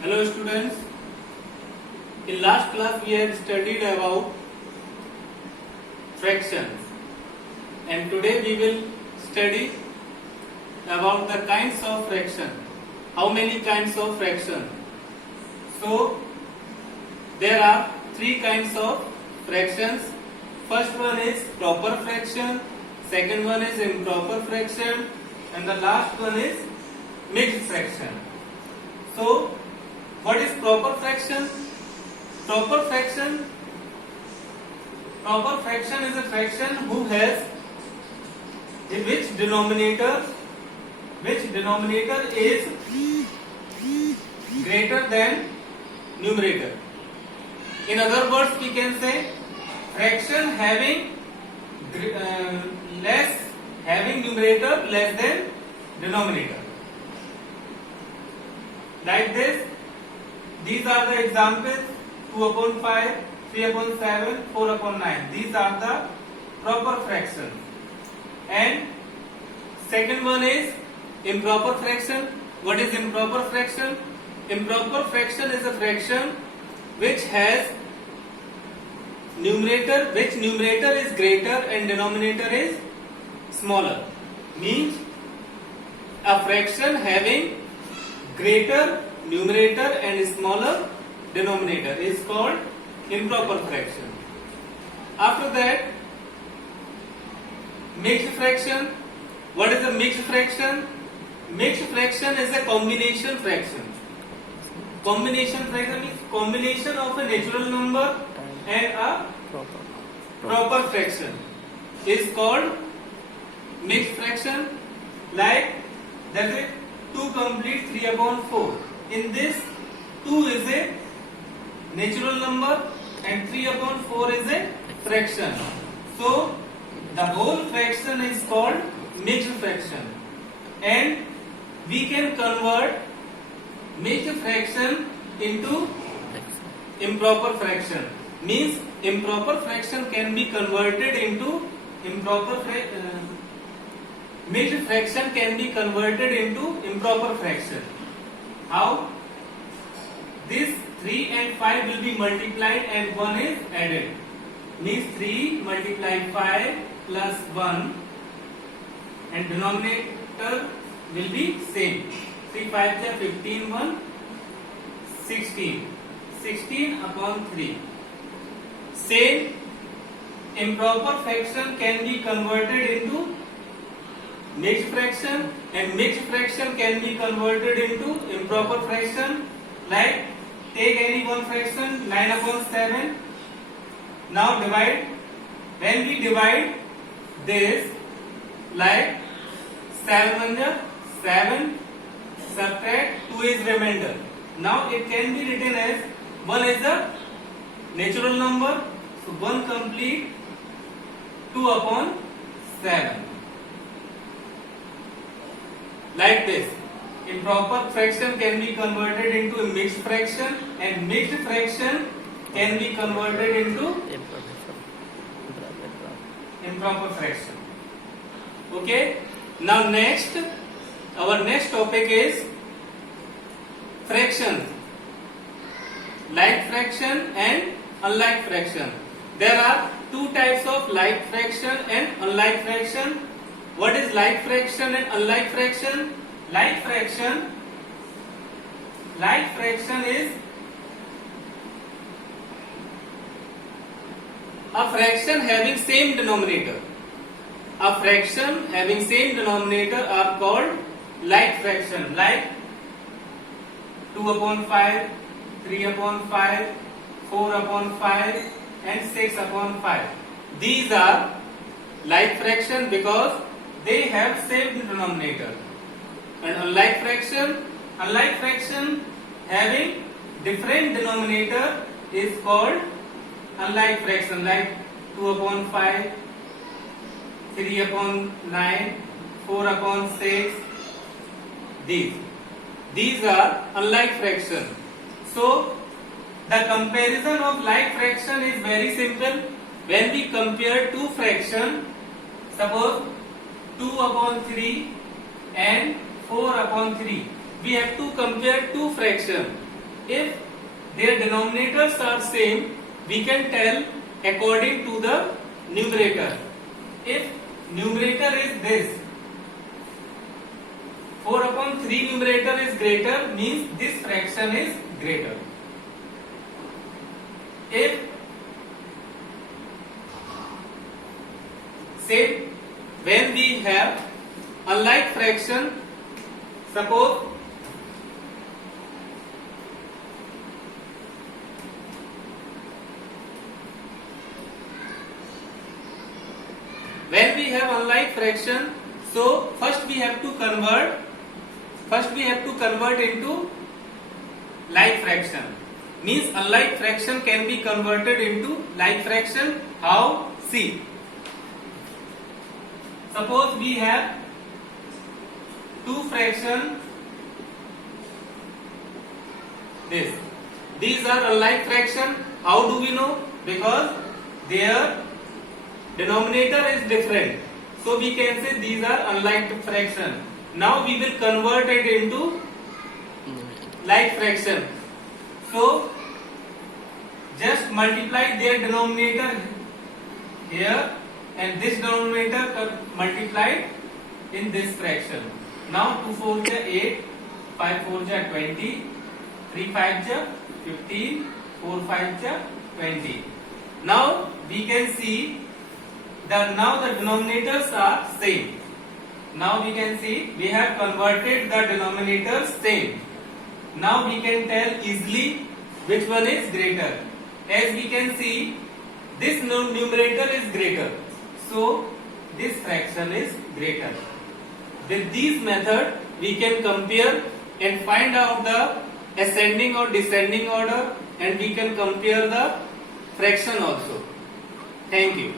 Hello students, in last class we have studied about fractions and today we will study about the kinds of fraction. How many kinds of fraction? So there are three kinds of fractions. First one is proper fraction, second one is improper fraction and the last one is mixed fraction. So what is proper fraction? Proper fraction is a fraction who has which denominator is greater than numerator. In other words, we can say fraction having numerator less than denominator. Like this. These are the examples: 2/5, 3/7, 4/9. These are the proper fractions. And second one is improper fraction. What is improper fraction? Improper fraction is a fraction which has numerator is greater and denominator is smaller. Means a fraction having greater numerator and smaller denominator is called improper fraction. After that, mixed fraction. What is a mixed fraction? Mixed fraction is a combination fraction. Combination fraction means combination of a natural number and a proper fraction is called mixed fraction. Like that is 2 complete 3/4. In this 2 is a natural number and 3/4 is a fraction. So the whole fraction is called mixed fraction, and we can convert mixed fraction into improper fraction. Means improper fraction can be converted into mixed fraction can be converted into improper fraction. How? This 3 and 5 will be multiplied and 1 is added. Means 3 multiplied 5 plus 1 and denominator will be same. 3 5 is 15, 1 16. 16/3. Same improper fraction can be converted into mixed fraction and mixed fraction can be converted into improper fraction. Like take any one fraction 9/7. Now divide. When we divide this, like 7 7 subtract 2 is remainder. Now it can be written as 1 is a natural number, so 1 complete 2/7. Like this, improper fraction can be converted into a mixed fraction and mixed fraction can be converted into improper fraction. Okay. Now our next topic is fraction. Like fraction and unlike fraction. There are two types of like fraction and unlike fraction. What is like fraction and unlike fraction? Like fraction is a fraction having same denominator. A fraction having same denominator are called like fraction. Like 2/5, 3/5, 4/5 and 6/5. These are like fraction because they have same denominator. And unlike fraction having different denominator is called unlike fraction. Like 2/5, 3/9, 4/6. These are unlike fraction. So the comparison of like fraction is very simple. When we compare two fraction, suppose 2/3 and 4/3. We have to compare two fractions. If their denominators are same, we can tell according to the numerator. If numerator is this, 4 upon 3 numerator is greater, means this fraction is greater. If say when we have unlike fraction, suppose when we have unlike fraction, so first we have to convert into like fraction. Means unlike fraction can be converted into like fraction. How? See, suppose we have two fraction, this, these are unlike fraction. How do we know? Because their denominator is different, so we can say these are unlike fraction. Now we will convert it into like fraction. So just multiply their denominator here and this denominator multiplied in this fraction. Now 2 4 ja 8, 5 4 ja 20, 3 5 ja 15, 4 5 ja 20. Now we can see that now the denominators are same. Now we can see we have converted the denominators same. Now we can tell easily which one is greater. As we can see, this numerator is greater, so this fraction is greater. With these method we can compare and find out the ascending or descending order, and we can compare the fraction also. Thank you.